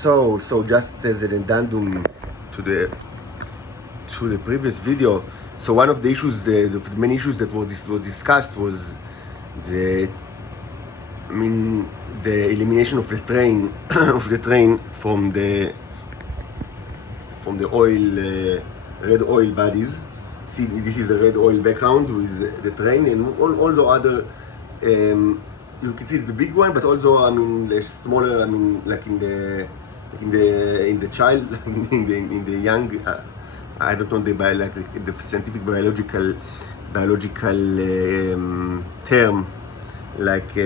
So just as an addendum to the previous video, so one of the issues, the many issues that was discussed was the, I mean, the elimination of the train from the oil, red oil bodies. See, this is a red oil background with the train and all the other. You can see the big one, but also, I mean, the smaller. I mean, like in the child, in the young. I don't know the scientific biological term, like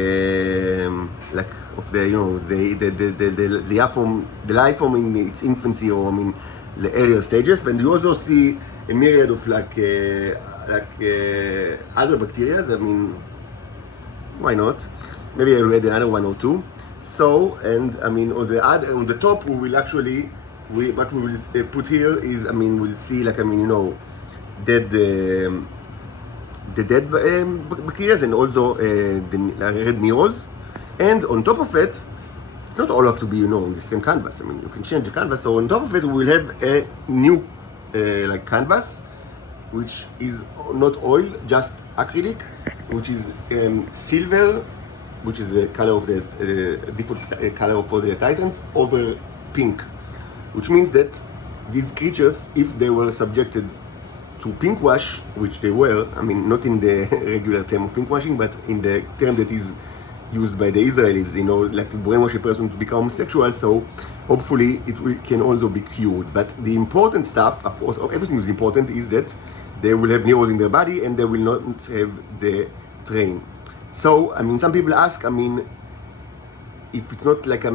of the life form in its infancy, or I mean the earlier stages. But you also see a myriad of other bacteria. I mean, why not? Maybe I'll add another one or two. So, and I mean, on the top, we will actually, what we will put here is, I mean, we'll see dead, the dead bacteria, and also the red neros. And on top of it, it's not all have to be, in the same canvas. I mean, you can change the canvas. So on top of it, we will have a new canvas, which is not oil, just acrylic, which is silver, which is the color of the default color for the Titans, over pink, which means that these creatures, if they were subjected to pink wash, which they were, I mean, not in the regular term of pink washing, but in the term that is used by the Israelis, like to brainwash a person to become homosexual. So hopefully it can also be cured. But the important stuff, of course, everything is important, is that they will have neros in their body and they will not have the train. So, I mean, some people ask, I mean, if it's not like,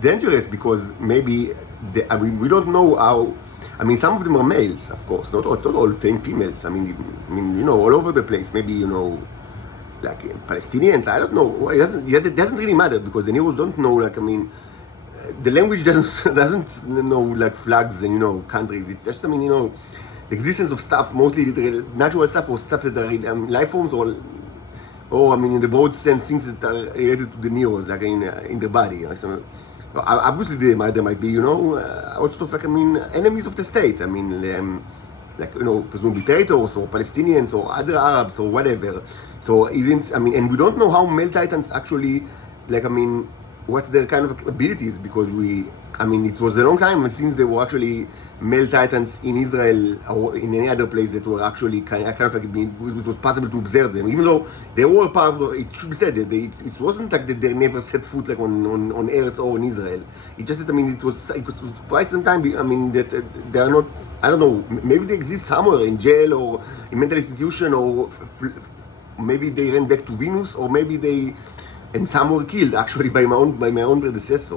dangerous, because maybe, we don't know how, I mean, some of them are males, of course, not all females. I mean, all over the place, maybe, like Palestinians, I don't know. It doesn't really matter, because the Neros don't know, the language doesn't know, like, flags and, countries. It's just, the existence of stuff, mostly natural stuff, or stuff that are life forms, or I mean, in the broad sense, things that are related to the Neros, like in the body. So, obviously, there might be, all sort of enemies of the state. I mean, presumably traitors or Palestinians or other Arabs or whatever. So and we don't know how male Titans actually, what's their kind of abilities, because it was a long time since there were actually male Titans in Israel or in any other place that were actually it was possible to observe them, even though they were part of, it should be said that it wasn't like that they never set foot on Earth or in Israel. It just that, it was quite some time, that they are not, I don't know, maybe they exist somewhere in jail or in mental institution, or maybe they ran back to Venus, or maybe and some were killed actually by my own predecessor.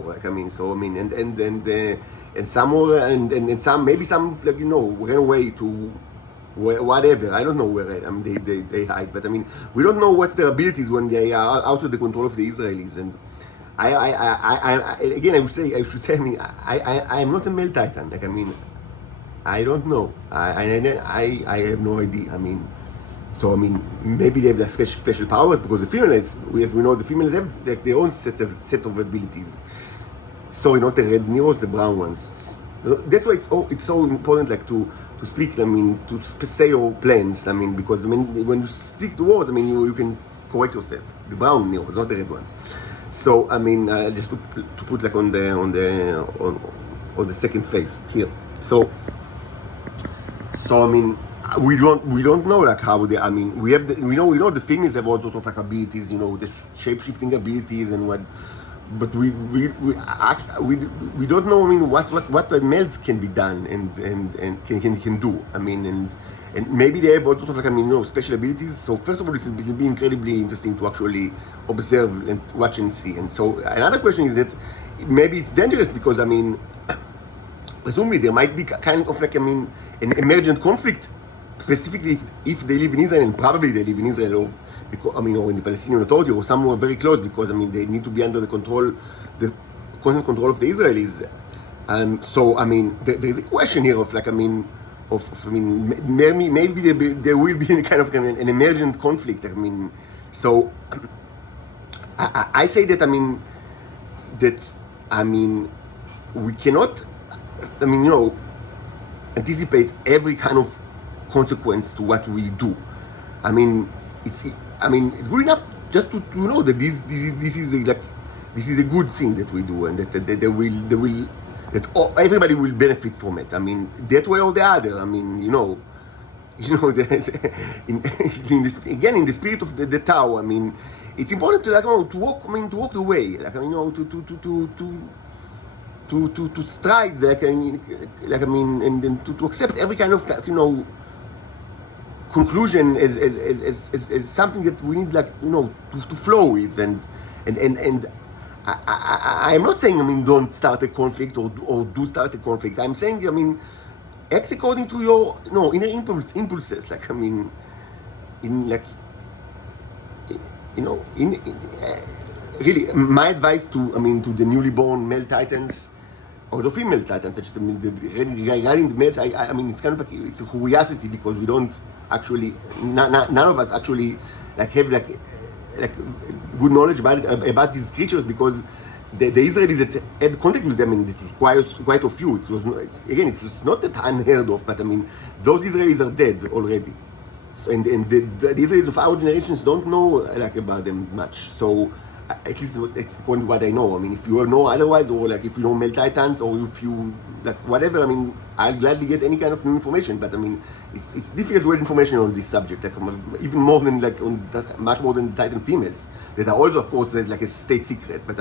And some were, and some, maybe some, ran away to whatever. I don't know where they hide. But we don't know what's their abilities when they are out of the control of the Israelis. And again, I should say, I am not a male Titan. I don't know. I have no idea. So maybe they have special powers, because the females, as we know, the females have their own set of abilities. So not the red neros, the brown ones. That's why it's so important, to speak. To say your plans. Because when you speak the words, you can correct yourself. The brown neros, not the red ones. So just to put on the second phase here. So we don't know how they. We know the females have all sorts of abilities, the shape-shifting abilities and what. But we don't know. What the males can be done and can do. And maybe they have all sorts of special abilities. So first of all, it will be incredibly interesting to actually observe and watch and see. And so another question is that maybe it's dangerous, because presumably there might be kind of an emergent conflict, specifically if they live in Israel, and probably they live in Israel, or because or in the Palestinian Authority, or somewhere very close, because they need to be under the constant control of the Israelis. So there is a question here of maybe there will be kind of an emergent conflict. So I say that that, I mean, we cannot, I mean, anticipate every kind of consequence to what we do. I mean, it's good enough just to know that this is a good thing that we do, and that everybody will benefit from it. I mean, that way or the other. I mean, there's, in the spirit of the Tao. I mean, it's important to to walk. I mean, to walk the way. To stride. And then to accept every kind of conclusion as something that we need to flow with, and I'm not saying don't start a conflict or do start a conflict. I'm saying act according to your inner impulses. Really, my advice to the newly born male titans or the female titans, regarding the males, it's kind of it's a curiosity, because we don't actually, none of us actually have good knowledge about these creatures, because the Israelis that had contact with them, and it was quite a few. It's not that unheard of, but those Israelis are dead already. So, and the Israelis of our generations don't know about them much. So at least it's according to what I know. If you know otherwise, or if you know male titans, or if you whatever, I'll gladly get any kind of new information. But it's difficult to get information on this subject, even more than much more than titan females that are also, of course, a state secret. But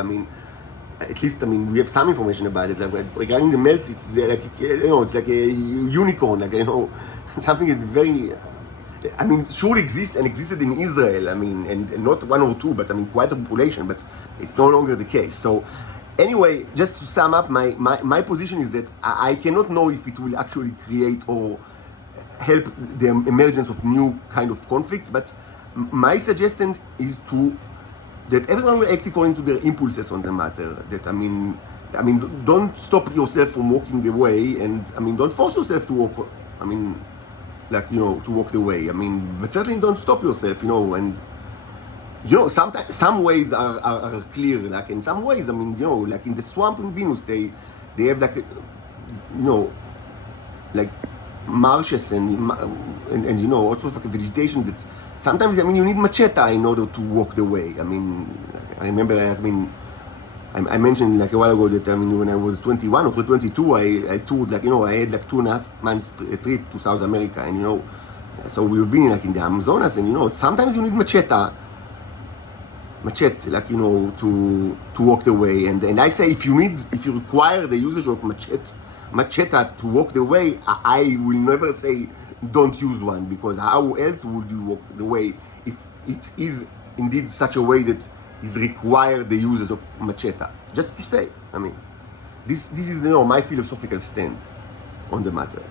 at least we have some information about it. Regarding the males, it's it's like a unicorn, something that very. Sure exists and existed in Israel, and not one or two, but quite a population, but it's no longer the case. So anyway, just to sum up, my position is that I cannot know if it will actually create or help the emergence of new kind of conflict, but my suggestion is that everyone will act according to their impulses on the matter. That don't stop yourself from walking the way, and don't force yourself to walk. To walk the way. But certainly don't stop yourself, and sometimes some ways are clear, in some ways, in the swamp in Venus, they have marshes and all sorts of vegetation that sometimes, you need machete in order to walk the way. I remember, I mentioned a while ago that when I was 21 or 22, I toured I had 2.5 months trip to South America, and so we've been in the Amazonas, and sometimes you need machete to walk the way, and I say if you require the usage of machete to walk the way, I will never say don't use one, because how else would you walk the way if it is indeed such a way that is required the uses of machete? Just to say, this is my philosophical stand on the matter.